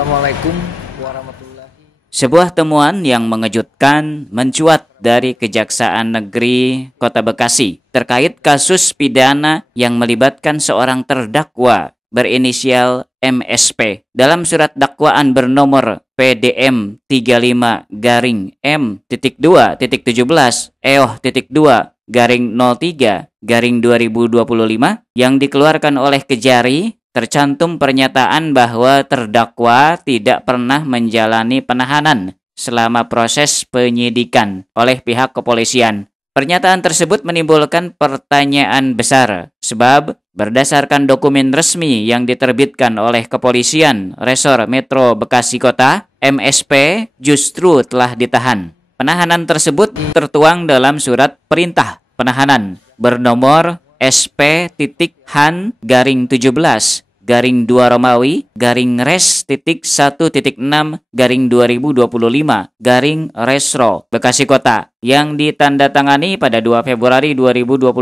Assalamualaikum warahmatullahi. Sebuah temuan yang mengejutkan mencuat dari Kejaksaan Negeri Kota Bekasi terkait kasus pidana yang melibatkan seorang terdakwa berinisial MSP. Dalam surat dakwaan bernomor PDM 35-M-2/EOH-2/2025 yang dikeluarkan oleh Kejari, tercantum pernyataan bahwa terdakwa tidak pernah menjalani penahanan selama proses penyidikan oleh pihak kepolisian. Pernyataan tersebut menimbulkan pertanyaan besar, sebab berdasarkan dokumen resmi yang diterbitkan oleh Kepolisian Resor Metro Bekasi Kota, MSP justru telah ditahan. Penahanan tersebut tertuang dalam surat perintah penahanan bernomor SP-Han-Res.1.6/2025-Resro Bekasi Kota yang ditandatangani pada 2 Februari 2025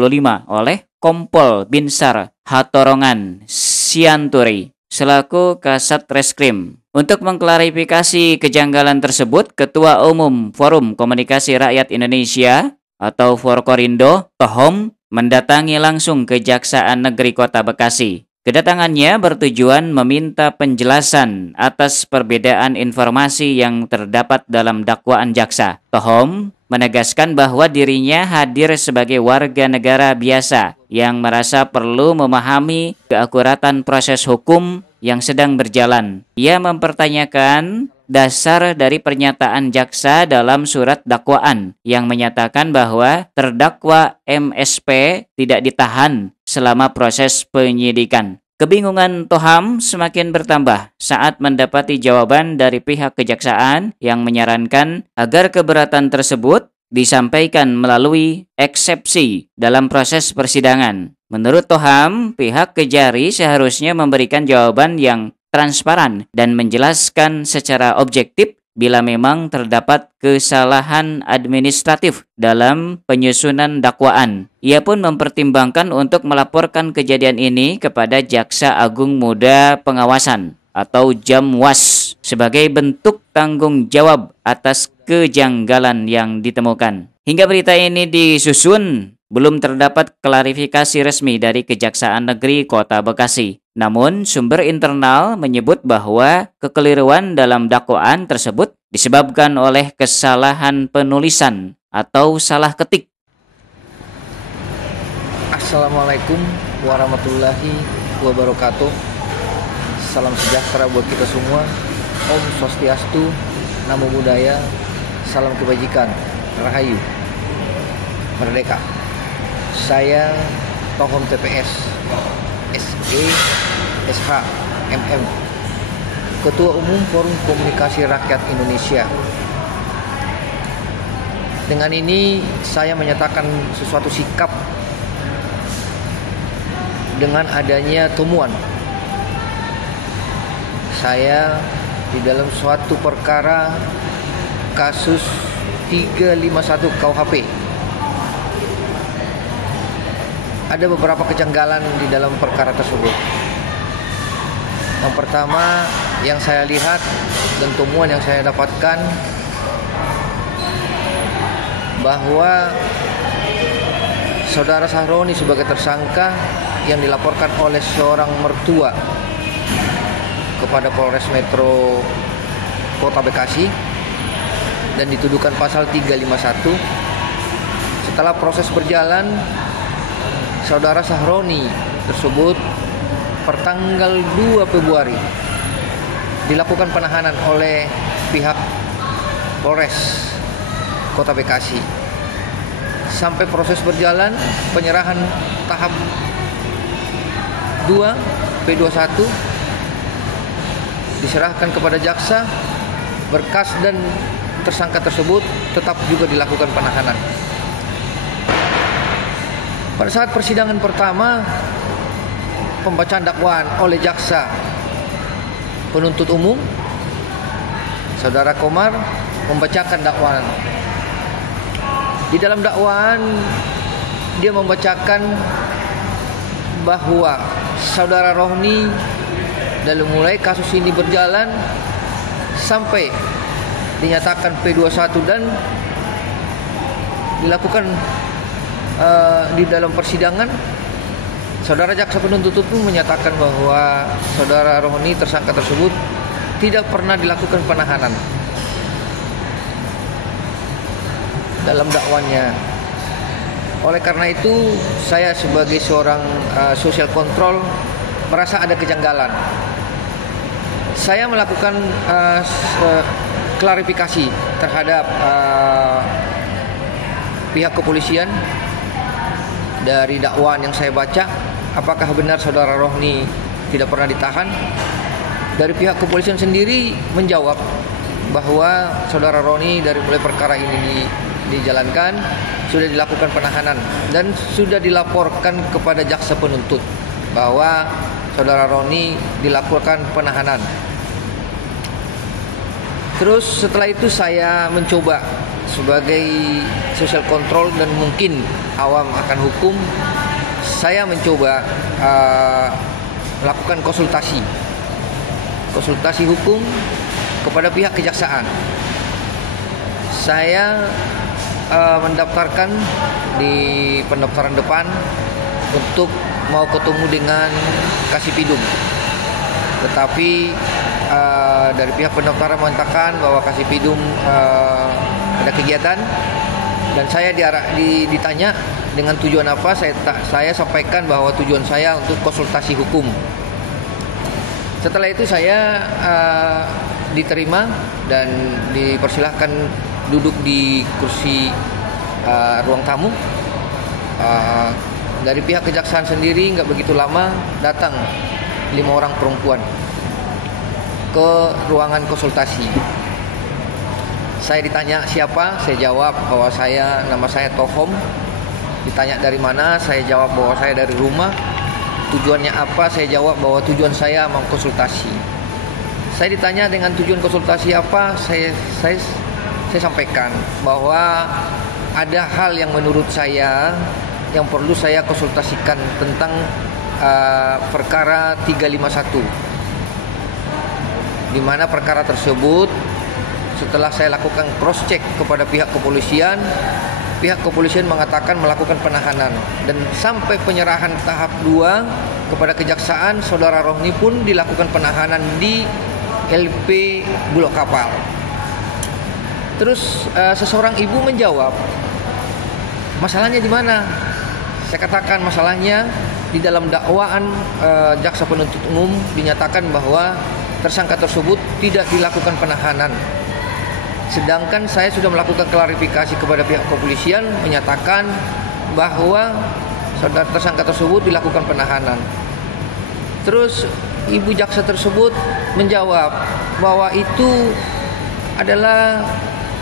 oleh Kompol Binsar Hatorongan Sianturi selaku Kasat Reskrim. Untuk mengklarifikasi kejanggalan tersebut, Ketua Umum Forum Komunikasi Rakyat Indonesia atau Forkorindo, Tohom, mendatangi langsung Kejaksaan Negeri Kota Bekasi. Kedatangannya bertujuan meminta penjelasan atas perbedaan informasi yang terdapat dalam dakwaan jaksa. Tohom menegaskan bahwa dirinya hadir sebagai warga negara biasa yang merasa perlu memahami keakuratan proses hukum yang sedang berjalan. Ia mempertanyakan dasar dari pernyataan jaksa dalam surat dakwaan yang menyatakan bahwa terdakwa MSP tidak ditahan selama proses penyidikan. Kebingungan Toham semakin bertambah saat mendapati jawaban dari pihak kejaksaan yang menyarankan agar keberatan tersebut disampaikan melalui eksepsi dalam proses persidangan. Menurut Toham, pihak Kejari seharusnya memberikan jawaban yang transparan dan menjelaskan secara objektif bila memang terdapat kesalahan administratif dalam penyusunan dakwaan. Ia pun mempertimbangkan untuk melaporkan kejadian ini kepada Jaksa Agung Muda Pengawasan atau Jamwas sebagai bentuk tanggung jawab atas kejanggalan yang ditemukan. Hingga berita ini disusun, belum terdapat klarifikasi resmi dari Kejaksaan Negeri Kota Bekasi. Namun, sumber internal menyebut bahwa kekeliruan dalam dakwaan tersebut disebabkan oleh kesalahan penulisan atau salah ketik. Assalamualaikum warahmatullahi wabarakatuh. Salam sejahtera buat kita semua. Om Swastiastu, Namo Buddhaya, salam kebajikan, Rahayu, Merdeka. Saya Tohom TPS SE SH MM, Ketua Umum Forum Komunikasi Rakyat Indonesia. Dengan ini saya menyatakan sesuatu sikap dengan adanya temuan saya di dalam suatu perkara kasus 351 KUHP. Ada beberapa kejanggalan di dalam perkara tersebut. Yang pertama yang saya lihat dan temuan yang saya dapatkan bahwa Saudara Sahroni sebagai tersangka yang dilaporkan oleh seorang mertua kepada Polres Metro Kota Bekasi dan dituduhkan pasal 351. Setelah proses berjalan, Saudara Sahroni tersebut pertanggal 2 Februari dilakukan penahanan oleh pihak Polres Kota Bekasi. Sampai proses berjalan, penyerahan tahap 2 P21 diserahkan kepada jaksa, berkas dan tersangka tersebut tetap juga dilakukan penahanan. Pada saat persidangan pertama, pembacaan dakwaan oleh jaksa penuntut umum, Saudara Komar membacakan dakwaan. Di dalam dakwaan dia membacakan bahwa Saudara Rohni Dari mulai kasus ini berjalan sampai dinyatakan P21 dan dilakukan di dalam persidangan, saudara jaksa penuntut umum menyatakan bahwa saudara Rohni tersangka tersebut tidak pernah dilakukan penahanan dalam dakwaannya. Oleh karena itu, saya sebagai seorang social control merasa ada kejanggalan. Saya melakukan klarifikasi terhadap pihak kepolisian dari dakwaan yang saya baca, apakah benar saudara Rohni tidak pernah ditahan. Dari pihak kepolisian sendiri menjawab bahwa saudara Rohni dari mulai perkara ini dijalankan sudah dilakukan penahanan dan sudah dilaporkan kepada jaksa penuntut bahwa saudara Rohni dilakukan penahanan. Terus setelah itu saya mencoba sebagai social control dan mungkin awam akan hukum, saya mencoba melakukan konsultasi hukum kepada pihak kejaksaan. Saya mendaftarkan di pendaftaran depan untuk mau ketemu dengan Kasipidum, tetapi dari pihak pendaftaran mengatakan bahwa Kasipidum ada kegiatan dan saya ditanya dengan tujuan apa. Saya sampaikan bahwa tujuan saya untuk konsultasi hukum. Setelah itu saya diterima dan dipersilahkan duduk di kursi ruang tamu. Dari pihak kejaksaan sendiri nggak begitu lama datang 5 orang perempuan ke ruangan konsultasi. Saya ditanya siapa, saya jawab bahwa nama saya Tohom. Ditanya dari mana, saya jawab bahwa saya dari rumah. Tujuannya apa, saya jawab bahwa tujuan saya mau konsultasi. Saya ditanya dengan tujuan konsultasi apa, saya sampaikan bahwa ada hal yang menurut saya yang perlu saya konsultasikan tentang perkara 351, di mana perkara tersebut setelah saya lakukan cross check kepada pihak kepolisian mengatakan melakukan penahanan dan sampai penyerahan tahap 2 kepada kejaksaan, saudara Rohni pun dilakukan penahanan di LP Bulog Kapal. Terus seseorang ibu menjawab, masalahnya di mana? Saya katakan masalahnya di dalam dakwaan jaksa penuntut umum dinyatakan bahwa tersangka tersebut tidak dilakukan penahanan. Sedangkan saya sudah melakukan klarifikasi kepada pihak kepolisian menyatakan bahwa saudara tersangka tersebut dilakukan penahanan. Terus ibu jaksa tersebut menjawab bahwa itu adalah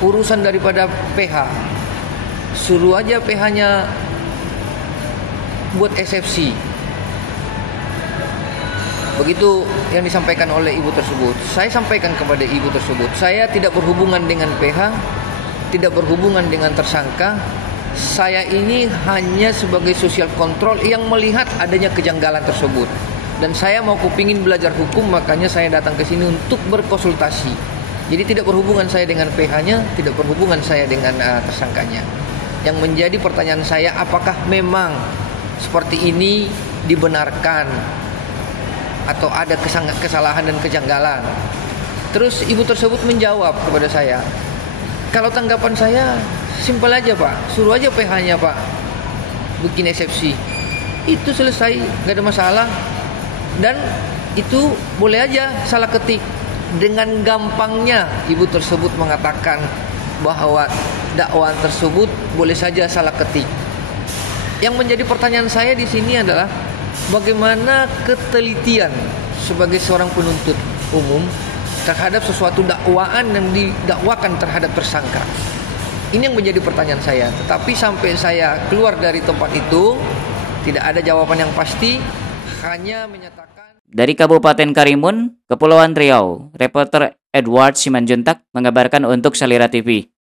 urusan daripada PH. Suruh aja PH-nya buat eksepsi. Begitu yang disampaikan oleh ibu tersebut. Saya sampaikan kepada ibu tersebut, saya tidak berhubungan dengan PH, tidak berhubungan dengan tersangka. Saya ini hanya sebagai social control yang melihat adanya kejanggalan tersebut. Dan saya mau kepingin belajar hukum, makanya saya datang ke sini untuk berkonsultasi. Jadi tidak berhubungan saya dengan PH-nya, tidak berhubungan saya dengan tersangkanya. Yang menjadi pertanyaan saya, apakah memang seperti ini dibenarkan atau ada kesalahan dan kejanggalan? Terus ibu tersebut menjawab kepada saya, kalau tanggapan saya simpel aja Pak, suruh aja PH-nya Pak bikin eksepsi, itu selesai, gak ada masalah. Dan itu boleh aja salah ketik. Dengan gampangnya ibu tersebut mengatakan bahwa dakwaan tersebut boleh saja salah ketik. Yang menjadi pertanyaan saya di sini adalah bagaimana ketelitian sebagai seorang penuntut umum terhadap sesuatu dakwaan yang didakwakan terhadap tersangka. Ini yang menjadi pertanyaan saya. Tetapi sampai saya keluar dari tempat itu tidak ada jawaban yang pasti, hanya menyatakan. Dari Kabupaten Karimun, Kepulauan Riau, reporter Edward Simanjuntak mengabarkan untuk Salira TV.